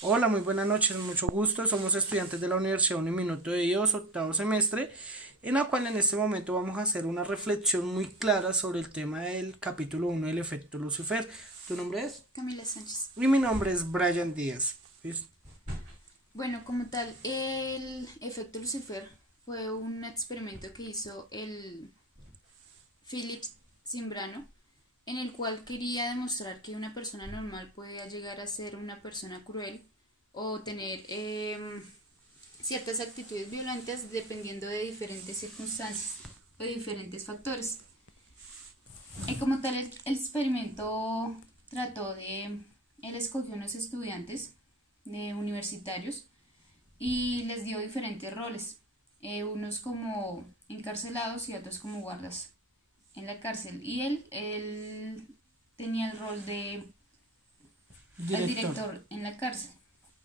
Hola, muy buenas noches, mucho gusto. Somos estudiantes de la Universidad Uniminuto de Dios, octavo semestre, en la cual en este momento vamos a hacer una reflexión muy clara sobre el tema del capítulo 1 del efecto Lucifer. ¿Tu nombre es? Camila Sánchez. Y mi nombre es Brian Díaz. ¿Listo? Bueno, como tal, el efecto Lucifer fue un experimento que hizo el Philips Zimbrano, en el cual quería demostrar que una persona normal podía llegar a ser una persona cruel o tener ciertas actitudes violentas dependiendo de diferentes circunstancias o de diferentes factores. Y como tal, el experimento trató de, él escogió unos estudiantes universitarios y les dio diferentes roles, unos como encarcelados y otros como guardas en la cárcel. Y él tenía el rol de el Director. director en la cárcel.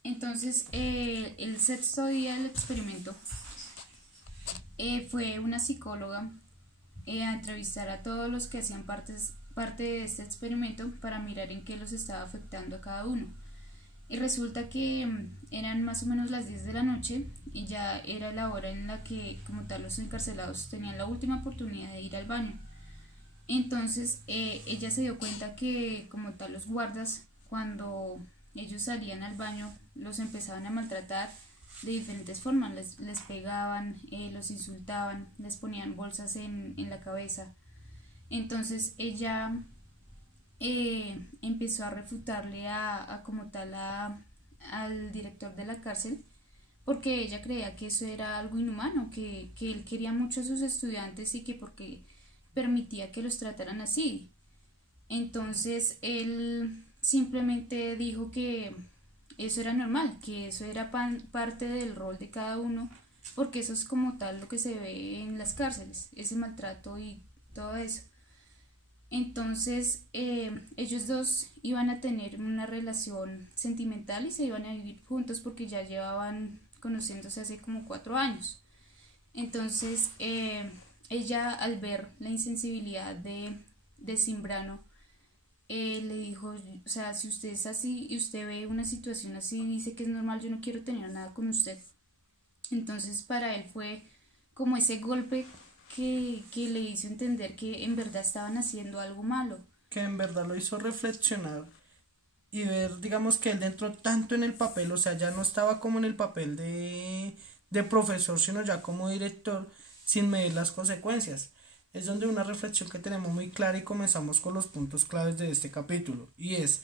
Entonces, el sexto día del experimento fue una psicóloga a entrevistar a todos los que hacían parte de este experimento para mirar en qué los estaba afectando a cada uno. Y resulta que eran más o menos las 10 de la noche y ya era la hora en la que como tal los encarcelados tenían la última oportunidad de ir al baño. Entonces ella se dio cuenta que como tal los guardas cuando ellos salían al baño los empezaban a maltratar de diferentes formas, les pegaban, los insultaban, les ponían bolsas en la cabeza. Entonces ella empezó a refutarle como tal al director de la cárcel porque ella creía que eso era algo inhumano, que él quería mucho a sus estudiantes y que porque permitía que los trataran así. Entonces él simplemente dijo que eso era normal, que eso era parte del rol de cada uno, porque eso es como tal lo que se ve en las cárceles, ese maltrato y todo eso. Entonces ellos dos iban a tener una relación sentimental y se iban a vivir juntos porque ya llevaban conociéndose hace como 4 años. Entonces ella al ver la insensibilidad de Simbrano le dijo, o sea, si usted es así y usted ve una situación así y dice que es normal, yo no quiero tener nada con usted. Entonces para él fue como ese golpe que le hizo entender que en verdad estaban haciendo algo malo. Que en verdad lo hizo reflexionar y ver, digamos, que él entró tanto en el papel, o sea, ya no estaba como en el papel de profesor, sino ya como director, sin medir las consecuencias. Es donde una reflexión que tenemos muy clara y comenzamos con los puntos claves de este capítulo, y es,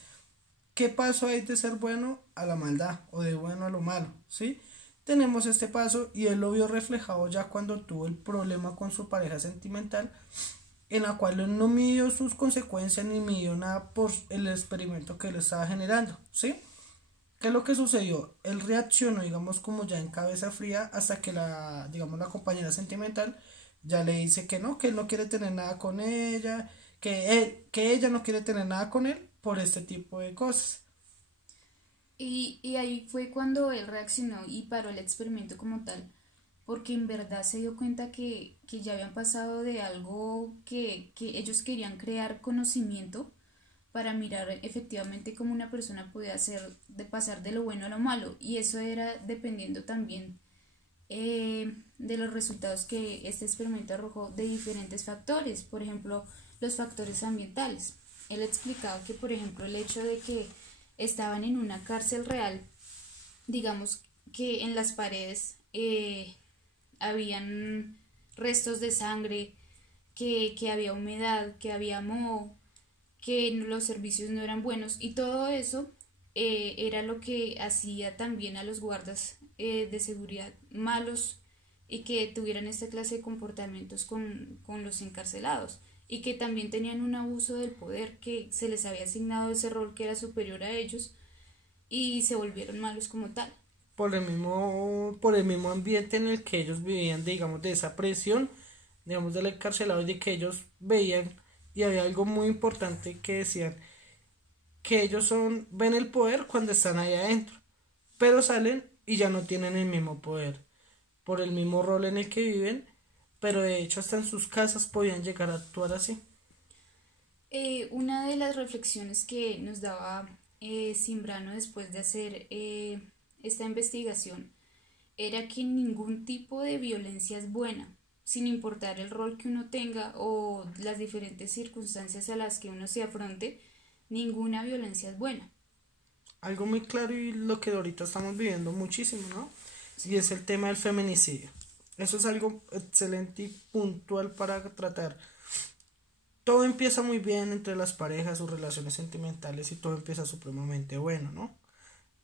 ¿qué paso hay de ser bueno a la maldad o de bueno a lo malo? ¿Sí? Tenemos este paso y él lo vio reflejado ya cuando tuvo el problema con su pareja sentimental, en la cual él no midió sus consecuencias ni midió nada por el experimento que él estaba generando, ¿sí? ¿Qué es lo que sucedió? Él reaccionó, digamos, como ya en cabeza fría, hasta que digamos, la compañera sentimental ya le dice que él no quiere tener nada con ella, que ella no quiere tener nada con él por este tipo de cosas. Y ahí fue cuando él reaccionó y paró el experimento como tal, porque en verdad se dio cuenta que ya habían pasado de algo que ellos querían crear conocimiento para mirar efectivamente cómo una persona podía hacer de pasar de lo bueno a lo malo. Y eso era dependiendo también de los resultados que este experimento arrojó de diferentes factores, por ejemplo, los factores ambientales. Él explicaba que, por ejemplo, el hecho de que estaban en una cárcel real, digamos que en las paredes habían restos de sangre, que había humedad, que había moho, que los servicios no eran buenos y todo eso era lo que hacía también a los guardas de seguridad malos y que tuvieran esta clase de comportamientos con los encarcelados y que también tenían un abuso del poder que se les había asignado ese rol que era superior a ellos y se volvieron malos como tal. Por el mismo ambiente en el que ellos vivían, digamos, de esa presión, digamos, del encarcelado, y de que ellos veían, y había algo muy importante que decían, que ellos ven el poder cuando están ahí adentro, pero salen y ya no tienen el mismo poder, por el mismo rol en el que viven, pero de hecho hasta en sus casas podían llegar a actuar así. Una de las reflexiones que nos daba Simbrano, después de hacer esta investigación, era que ningún tipo de violencia es buena, sin importar el rol que uno tenga o las diferentes circunstancias a las que uno se afronte, ninguna violencia es buena. Algo muy claro y lo que ahorita estamos viviendo muchísimo, ¿no? Y es el tema del feminicidio. Eso es algo excelente y puntual para tratar. Todo empieza muy bien entre las parejas, sus relaciones sentimentales y todo empieza supremamente bueno, ¿no?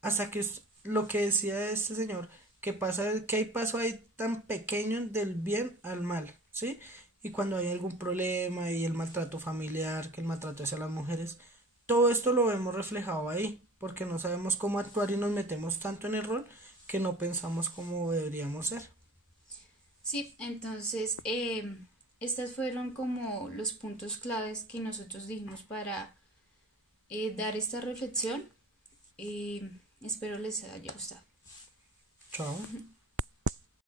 Hasta que es lo que decía este señor, que pasa, que hay paso ahí tan pequeño del bien al mal, ¿sí? Y cuando hay algún problema y el maltrato familiar, que el maltrato hacia las mujeres, todo esto lo vemos reflejado ahí, porque no sabemos cómo actuar y nos metemos tanto en el rol que no pensamos cómo deberíamos ser. Sí, entonces estas fueron como los puntos claves que nosotros dijimos para dar esta reflexión. Espero les haya gustado. Chao.